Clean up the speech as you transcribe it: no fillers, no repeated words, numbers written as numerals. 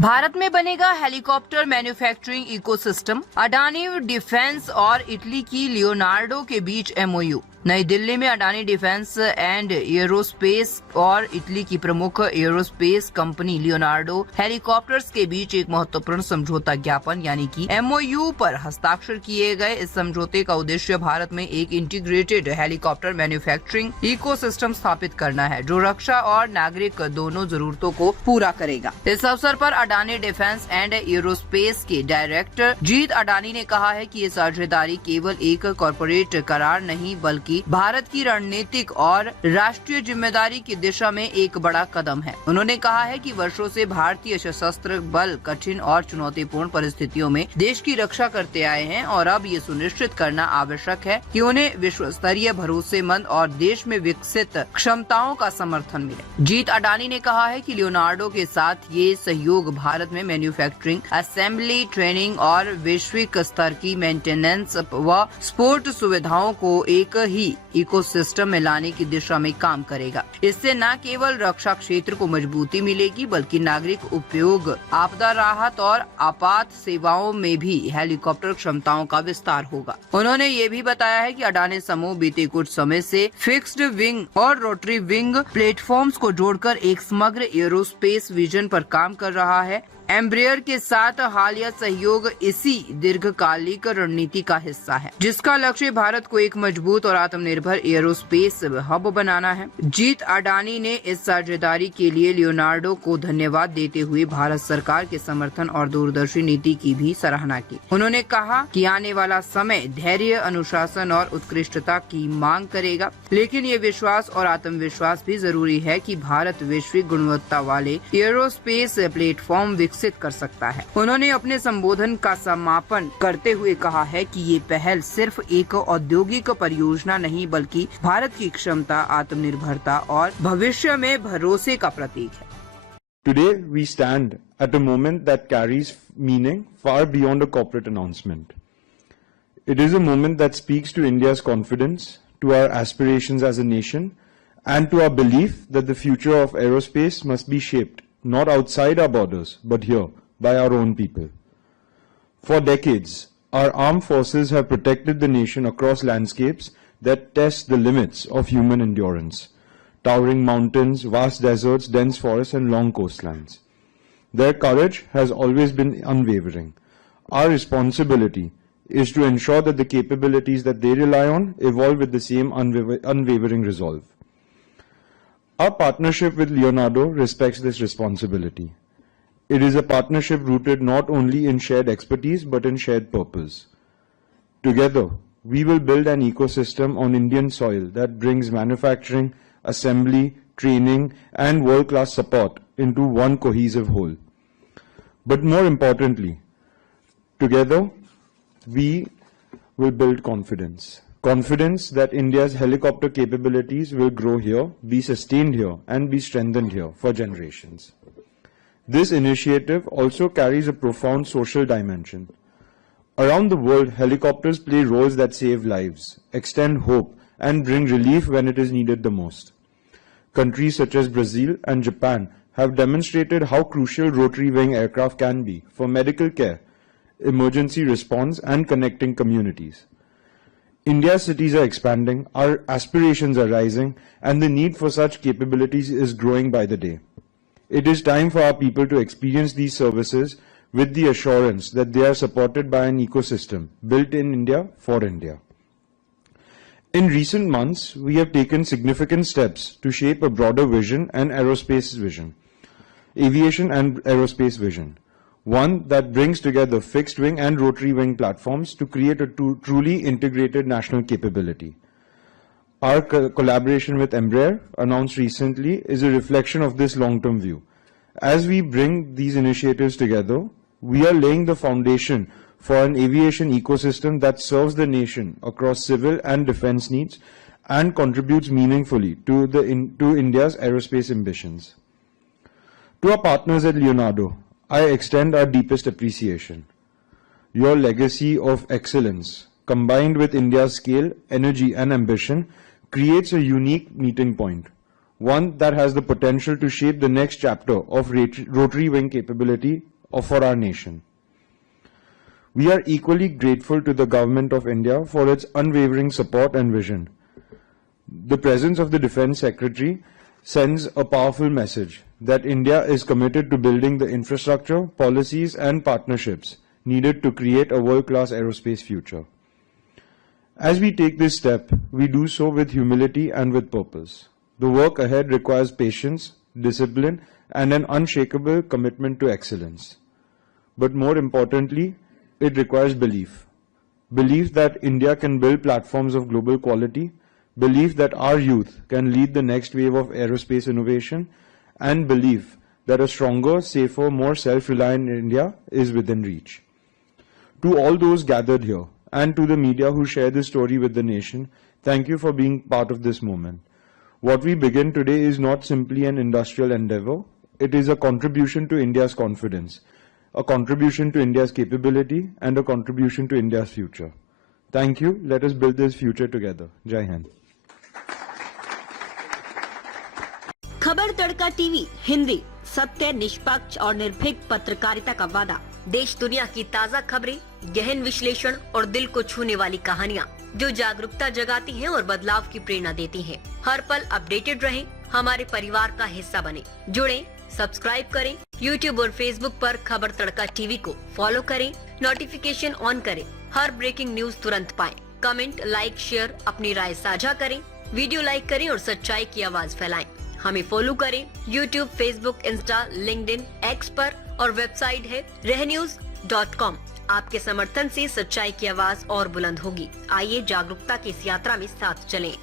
भारत में बनेगा helicopter manufacturing ecosystem. Adani defence और इटली की लियोनार्डो के बीच एमओयू। नई दिल्ली में अडानी डिफेंस एंड एरोस्पेस और इटली की प्रमुख एरोस्पेस कंपनी लियोनार्डो हेलीकॉप्टर्स के बीच एक महत्वपूर्ण समझौता ज्ञापन यानी कि एमओयू पर हस्ताक्षर किए गए। इस समझौते का उद्देश्य भारत में एक इंटीग्रेटेड हेलीकॉप्टर मैन्युफैक्चरिंग इकोसिस्टम स्थापित करना है, जो रक्षा और नागरिक दोनों जरूरतों को पूरा करेगा। इस अवसर पर अडानी डिफेंस एंड एरोस्पेस के डायरेक्टर जीत अडानी ने कहा है कि ये साझेदारी केवल एक कॉर्पोरेट करार नहीं बल्कि भारत की रणनीतिक और राष्ट्रीय जिम्मेदारी की दिशा में एक बड़ा कदम है। उन्होंने कहा है कि वर्षों से भारतीय सशस्त्र बल कठिन और चुनौतीपूर्ण परिस्थितियों में देश की रक्षा करते आए हैं और अब ये सुनिश्चित करना आवश्यक है कि उन्हें विश्व स्तरीय, भरोसेमंद और देश में विकसित क्षमताओं का समर्थन मिले। जीत अडानी ने कहा है कि लियोनार्डो के साथ ये सहयोग भारत में मैन्युफैक्चरिंग, असेंबली, ट्रेनिंग और वैश्विक स्तर की मेंटेनेंस व सपोर्ट सुविधाओं को एक ही इकोसिस्टम में लाने की दिशा में काम करेगा। इससे न केवल रक्षा क्षेत्र को मजबूती मिलेगी बल्कि नागरिक उपयोग, आपदा राहत और आपात सेवाओं में भी हेलीकॉप्टर क्षमताओं का विस्तार होगा। उन्होंने ये भी बताया है कि अडानी समूह बीते कुछ समय से फिक्स्ड विंग और रोटरी विंग प्लेटफॉर्म्स को जोड़कर एक समग्र एरोस्पेस विजन पर काम कर रहा है। एम्ब्रेयर के साथ हालिया सहयोग इसी दीर्घकालिक रणनीति का हिस्सा है, जिसका लक्ष्य भारत को एक मजबूत और आत्मनिर्भर एरोस्पेस हब बनाना है। जीत अडानी ने इस साझेदारी के लिए लियोनार्डो को धन्यवाद देते हुए भारत सरकार के समर्थन और दूरदर्शी नीति की भी सराहना की। उन्होंने कहा कि आने वाला समय धैर्य, अनुशासन और उत्कृष्टता की मांग करेगा, लेकिन ये विश्वास और आत्मविश्वास भी जरूरी है कि भारत वैश्विक गुणवत्ता वाले एरोस्पेस प्लेटफॉर्म विकसित कर सकता है। उन्होंने अपने संबोधन का समापन करते हुए कहा है कि ये पहल सिर्फ एक औद्योगिक परियोजना नहीं बल्कि भारत की क्षमता, आत्मनिर्भरता और भविष्य में भरोसे का प्रतीक है। Today we stand at a moment that carries meaning far beyond a corporate announcement. It is a moment that speaks to India's confidence, to our aspirations as a nation, and to our belief that the future of aerospace must be shaped not outside our borders, but here, by our own people. For decades, our armed forces have protected the nation across landscapes that test the limits of human endurance. Towering mountains, vast deserts, dense forests, and long coastlines. Their courage has always been unwavering. Our responsibility is to ensure that the capabilities that they rely on evolve with the same unwavering resolve. Our partnership with Leonardo respects this responsibility. It is a partnership rooted not only in shared expertise but in shared purpose. Together, we will build an ecosystem on Indian soil that brings manufacturing, assembly, training, and world-class support into one cohesive whole. But more importantly, together, we will build confidence. Confidence that India's helicopter capabilities will grow here, be sustained here, and be strengthened here for generations. This initiative also carries a profound social dimension. Around the world, helicopters play roles that save lives, extend hope, and bring relief when it is needed the most. Countries such as Brazil and Japan have demonstrated how crucial rotary wing aircraft can be for medical care, emergency response, and connecting communities. India's cities are expanding, our aspirations are rising, and the need for such capabilities is growing by the day. It is time for our people to experience these services with the assurance that they are supported by an ecosystem built in India for India. In recent months, we have taken significant steps to shape a broader vision and aerospace vision, aviation and aerospace vision. One that brings together fixed wing and rotary wing platforms to create a truly integrated national capability. Our collaboration with Embraer, announced recently, is a reflection of this long-term view. As we bring these initiatives together, we are laying the foundation for an aviation ecosystem that serves the nation across civil and defense needs and contributes meaningfully to India's aerospace ambitions. To our partners at Leonardo, I extend our deepest appreciation. Your legacy of excellence, combined with India's scale, energy, and ambition, creates a unique meeting point, one that has the potential to shape the next chapter of rotary wing capability for our nation. We are equally grateful to the Government of India for its unwavering support and vision. The presence of the Defence Secretary sends a powerful message that India is committed to building the infrastructure, policies and partnerships needed to create a world-class aerospace future. As we take this step, we do so with humility and with purpose. The work ahead requires patience, discipline, and an unshakable commitment to excellence. But more importantly, it requires belief. Belief that India can build platforms of global quality, belief that our youth can lead the next wave of aerospace innovation, and belief that a stronger, safer, more self-reliant India is within reach. To all those gathered here, and to the media who share this story with the nation, thank you for being part of this moment. What we begin today is not simply an industrial endeavor, it is a contribution to India's confidence, a contribution to India's capability, and a contribution to India's future. Thank you. Let us build this future together. Jai Hind. खबर तड़का TV Hindi, सत्य, निष्पक्ष और निर्भीक पत्रकारिता का वादा। देश दुनिया की ताज़ा खबरें, गहन विश्लेषण और दिल को छूने वाली कहानियाँ जो जागरूकता जगाती हैं और बदलाव की प्रेरणा देती हैं। हर पल अपडेटेड रहें, हमारे परिवार का हिस्सा बने। जुड़ें, सब्सक्राइब करें। YouTube और Facebook पर खबर तड़का टीवी को फॉलो करें, नोटिफिकेशन ऑन करें, हर ब्रेकिंग न्यूज तुरंत पाएं। कमेंट, लाइक, शेयर, अपनी राय साझा करें, वीडियो लाइक करें और सच्चाई की आवाज फैलाएं। हमें फॉलो करें YouTube, Facebook, Insta, LinkedIn, X पर और वेबसाइट है रहnews.com। आपके समर्थन से सच्चाई की आवाज और बुलंद होगी। आइए जागरूकता की इस यात्रा में साथ चलें।